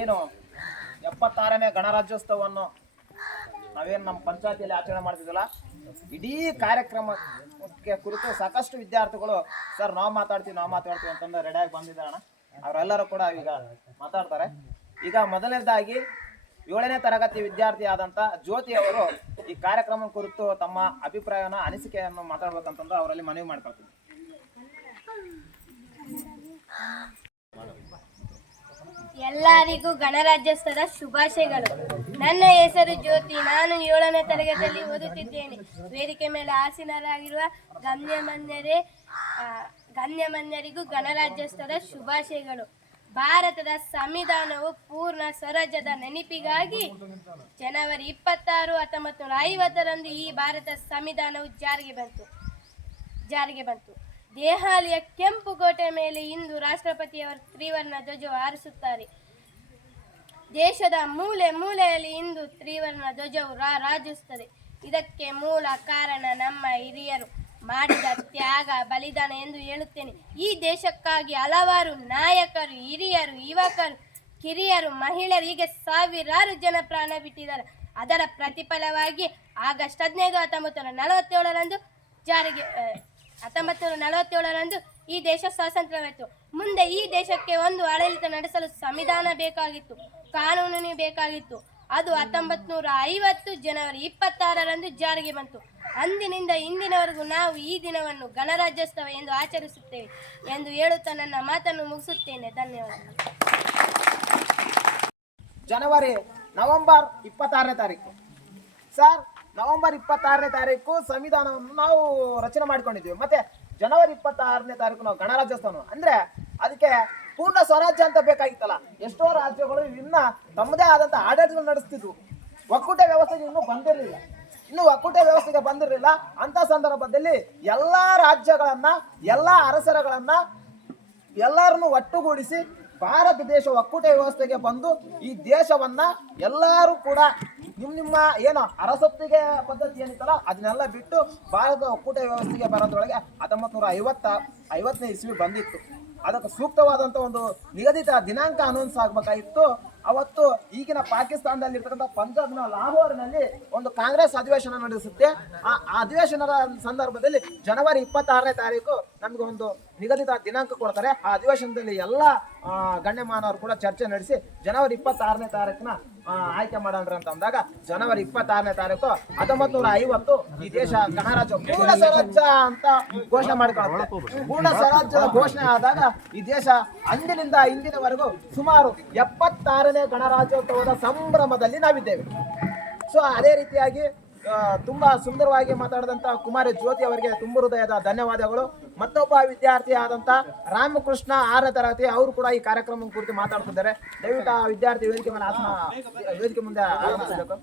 ಏನು ಎಪ್ಪತ್ತಾರನೇ ಗಣರಾಜ್ಯೋತ್ಸವವನ್ನು ನಾವೇನು ನಮ್ಮ ಪಂಚಾಯತಿಯಲ್ಲಿ ಆಚರಣೆ ಮಾಡ್ತಿದ್ದಲ್ಲ? ಇಡೀ ಕಾರ್ಯಕ್ರಮಕ್ಕೆ ಕುರಿತು ಸಾಕಷ್ಟು ವಿದ್ಯಾರ್ಥಿಗಳು, ಸರ್, ನಾವು ಮಾತಾಡ್ತೀವಿ ನಾವು ಮಾತಾಡ್ತೀವಿ ಅಂತಂದು ರೆಡಿಯಾಗಿ ಬಂದಿದ್ದಾರಣ. ಅವರೆಲ್ಲರೂ ಕೂಡ ಈಗ ಮಾತಾಡ್ತಾರೆ. ಈಗ ಮೊದಲನೇದಾಗಿ ಏಳನೇ ತರಗತಿ ವಿದ್ಯಾರ್ಥಿ ಆದಂತ ಜ್ಯೋತಿ ಅವರು ಈ ಕಾರ್ಯಕ್ರಮ ಕುರಿತು ತಮ್ಮ ಅಭಿಪ್ರಾಯನ, ಅನಿಸಿಕೆಯನ್ನು ಮಾತಾಡ್ಬೇಕಂತಂದು ಅವರಲ್ಲಿ ಮನವಿ ಮಾಡ್ಕೊಳ್ತೀನಿ. ಎಲ್ಲರಿಗೂ ಗಣರಾಜ್ಯೋತ್ಸವದ ಶುಭಾಶಯಗಳು. ನನ್ನ ಹೆಸರು ಜ್ಯೋತಿ. ನಾನು ಏಳನೇ ತರಗತಿಯಲ್ಲಿ ಓದುತ್ತಿದ್ದೇನೆ. ವೇದಿಕೆ ಮೇಲೆ ಆಸೀನರಾಗಿರುವ ಗಣ್ಯಮನ್ಯರಿಗೂ ಗಣ್ಯಮಾನ್ಯರಿಗೂ ಗಣರಾಜ್ಯೋತ್ಸವದ ಶುಭಾಶಯಗಳು. ಭಾರತದ ಸಂವಿಧಾನವು ಪೂರ್ಣ ಸ್ವರಾಜ್ಯದ ನೆನಪಿಗಾಗಿ ಜನವರಿ ಇಪ್ಪತ್ತಾರು, ಹತ್ತೊಂಬತ್ತು ನೂರ ಐವತ್ತರಂದು ಈ ಭಾರತ ಸಂವಿಧಾನವು ಜಾರಿಗೆ ಬಂತು. ಜಾರಿಗೆ ಬಂತು. ದೆಹಲಿಯ ಕೆಂಪು ಕೋಟೆ ಮೇಲೆ ಇಂದು ರಾಷ್ಟ್ರಪತಿಯವರು ತ್ರಿವರ್ಣ ಧ್ವಜ ಹಾರಿಸುತ್ತಾರೆ. ದೇಶದ ಮೂಲೆ ಮೂಲೆಯಲ್ಲಿ ಇಂದು ತ್ರಿವರ್ಣ ಧ್ವಜವು ರಾಜಿಸುತ್ತದೆ ಇದಕ್ಕೆ ಮೂಲ ಕಾರಣ ನಮ್ಮ ಹಿರಿಯರು ಮಾಡಿದ ತ್ಯಾಗ, ಬಲಿದಾನ ಎಂದು ಹೇಳುತ್ತೇನೆ. ಈ ದೇಶಕ್ಕಾಗಿ ಹಲವಾರು ನಾಯಕರು, ಹಿರಿಯರು, ಯುವಕರು, ಕಿರಿಯರು, ಮಹಿಳೆಯರು ಹೀಗೆ ಸಾವಿರಾರು ಜನ ಪ್ರಾಣ ಬಿಟ್ಟಿದ್ದಾರೆ. ಅದರ ಪ್ರತಿಫಲವಾಗಿ ಆಗಸ್ಟ್ ಹದಿನೈದು, ಹತ್ತೊಂಬತ್ತು ನಲವತ್ತೇಳರಂದು ಜಾರಿಗೆ ಹತ್ತೊಂಬತ್ತು ನೂರ ನಲವತ್ತೇಳರಂದು ಈ ದೇಶ ಸ್ವಾತಂತ್ರ್ಯವಾಯಿತು. ಮುಂದೆ ಈ ದೇಶಕ್ಕೆ ಒಂದು ಆಡಳಿತ ನಡೆಸಲು ಸಂವಿಧಾನ ಬೇಕಾಗಿತ್ತು ಕಾನೂನು ಬೇಕಾಗಿತ್ತು. ಅದು ಹತ್ತೊಂಬತ್ತು ನೂರ ಐವತ್ತು ಜನವರಿ ಇಪ್ಪತ್ತಾರರಂದು ಜಾರಿಗೆ ಬಂತು. ಅಂದಿನಿಂದ ಇಂದಿನವರೆಗೂ ನಾವು ಈ ದಿನವನ್ನು ಗಣರಾಜ್ಯೋತ್ಸವ ಎಂದು ಆಚರಿಸುತ್ತೇವೆ ಎಂದು ಹೇಳುತ್ತಾ ನನ್ನ ಮಾತನ್ನು ಮುಗಿಸುತ್ತೇನೆ. ಧನ್ಯವಾದಗಳು. ಜನವರಿ ನವೆಂಬರ್ ಇಪ್ಪತ್ತಾರನೇ ತಾರೀಕು. ಸರ್ ನವೆಂಬರ್ ಇಪ್ಪತ್ತಾರನೇ ತಾರೀಕು ಸಂವಿಧಾನವನ್ನು ನಾವು ರಚನೆ ಮಾಡ್ಕೊಂಡಿದ್ವಿ ಮತ್ತೆ ಜನವರಿ ಇಪ್ಪತ್ತಾರನೇ ತಾರೀಕು ನಾವು ಗಣರಾಜ್ಯೋತ್ಸವ ಅಂದ್ರೆ ಅದಕ್ಕೆ ಪೂರ್ಣ ಸ್ವರಾಜ್ಯ ಅಂತ ಬೇಕಾಗಿತ್ತಲ್ಲ. ಎಷ್ಟೋ ರಾಜ್ಯಗಳು ಇನ್ನ ತಮ್ಮದೇ ಆದಂತ ಆಡಳಿತ ನಡೆಸ್ತಿದ್ವು. ಒಕ್ಕೂಟ ವ್ಯವಸ್ಥೆಗೆ ಇನ್ನೂ ಬಂದಿರಲಿಲ್ಲ. ಇನ್ನು ಒಕ್ಕೂಟ ವ್ಯವಸ್ಥೆಗೆ ಬಂದಿರಲಿಲ್ಲ. ಅಂತ ಸಂದರ್ಭದಲ್ಲಿ ಎಲ್ಲಾ ರಾಜ್ಯಗಳನ್ನ, ಎಲ್ಲಾ ಅರಸರಗಳನ್ನ ಎಲ್ಲರನ್ನು ಒಟ್ಟುಗೂಡಿಸಿ ಭಾರತ ದೇಶ ಒಕ್ಕೂಟ ವ್ಯವಸ್ಥೆಗೆ ಬಂದು ಈ ದೇಶವನ್ನ ಎಲ್ಲರೂ ಕೂಡ ನಿಮ್ಮ ನಿಮ್ಮ ಏನು ಅರಸೊತ್ತಿಗೆ ಪದ್ಧತಿ ಏನಿತ್ತಲ್ಲ, ಅದನ್ನೆಲ್ಲ ಬಿಟ್ಟು ಭಾರತದ ಒಕ್ಕೂಟ ವ್ಯವಸ್ಥೆಗೆ ಬರೋದ್ರೊಳಗೆ ಹತ್ತೊಂಬತ್ತು ನೂರ ಐವತ್ತ ಐವತ್ತನೇ ಇಸ್ವಿ ಬಂದಿತ್ತು. ಅದಕ್ಕೆ ಸೂಕ್ತವಾದಂಥ ಒಂದು ನಿಗದಿತ ದಿನಾಂಕ ಅನೌನ್ಸ್ ಆಗಬೇಕಾಗಿತ್ತು. ಅವತ್ತು ಈಗಿನ ಪಾಕಿಸ್ತಾನದಲ್ಲಿ ಇರ್ತಕ್ಕಂಥ ಪಂಜಾಬ್ನ ಲಾಹೋರ್ನಲ್ಲಿ ಒಂದು ಕಾಂಗ್ರೆಸ್ ಅಧಿವೇಶನ ನಡೆಸುತ್ತೆ. ಆ ಅಧಿವೇಶನದ ಸಂದರ್ಭದಲ್ಲಿ ಜನವರಿ ಇಪ್ಪತ್ತಾರನೇ ತಾರೀಕು ನಮಗೆ ಒಂದು ನಿಗದಿತ ದಿನಾಂಕ ಕೊಡ್ತಾರೆ. ಆ ಅಧಿವೇಶನದಲ್ಲಿ ಎಲ್ಲ ಗಣ್ಯಮಾನವರು ಕೂಡ ಚರ್ಚೆ ನಡೆಸಿ ಜನವರಿ ಇಪ್ಪತ್ತಾರನೇ ತಾರೀಕಿನ ಆಯ್ಕೆ ಮಾಡಲ್ರಿ ಅಂತ ಅಂದಾಗ ಜನವರಿ ಇಪ್ಪತ್ತಾರನೇ ತಾರೀಕು ಹತ್ತೊಂಬತ್ತು ನೂರ ಐವತ್ತು ಈ ದೇಶ ಗಣರಾಜ್ಯ ಪೂರ್ಣ ಸ್ವರಾಜ್ಯ ಅಂತ ಘೋಷಣೆ ಮಾಡಿಕೊಳ್ಳುತ್ತೆ. ಪೂರ್ಣ ಸ್ವರಾಜ್ಯದ ಘೋಷಣೆ ಆದಾಗ ಈ ದೇಶ ಅಂದಿನಿಂದ ಇಂದಿನವರೆಗೂ ಸುಮಾರು ಎಪ್ಪತ್ತಾರನೇ ಗಣರಾಜ್ಯೋತ್ಸವದ ಸಂಭ್ರಮದಲ್ಲಿ ನಾವಿದ್ದೇವೆ. ಸೊ ಅದೇ ರೀತಿಯಾಗಿ ತುಂಬಾ ಸುಂದರವಾಗಿ ಮಾತಾಡಿದಂತ ಕುಮಾರಿ ಜ್ಯೋತಿ ಅವರಿಗೆ ತುಂಬ ಹೃದಯದ ಧನ್ಯವಾದಗಳು. ಮತ್ತೊಬ್ಬ ವಿದ್ಯಾರ್ಥಿ ಆದಂತ ರಾಮಕೃಷ್ಣ ಆರನೇ ತರಗತಿ, ಅವರು ಕೂಡ ಈ ಕಾರ್ಯಕ್ರಮ ಕುರಿತು ಮಾತಾಡ್ತಿದ್ದಾರೆ. ದಯವಿಟ್ಟು ಆ ವಿದ್ಯಾರ್ಥಿ ವೇದಿಕೆ ಮೇಲೆ ಆಸನ ವೇದಿಕೆ ಮುಂದೆ ಆಗಮಿಸಬೇಕು.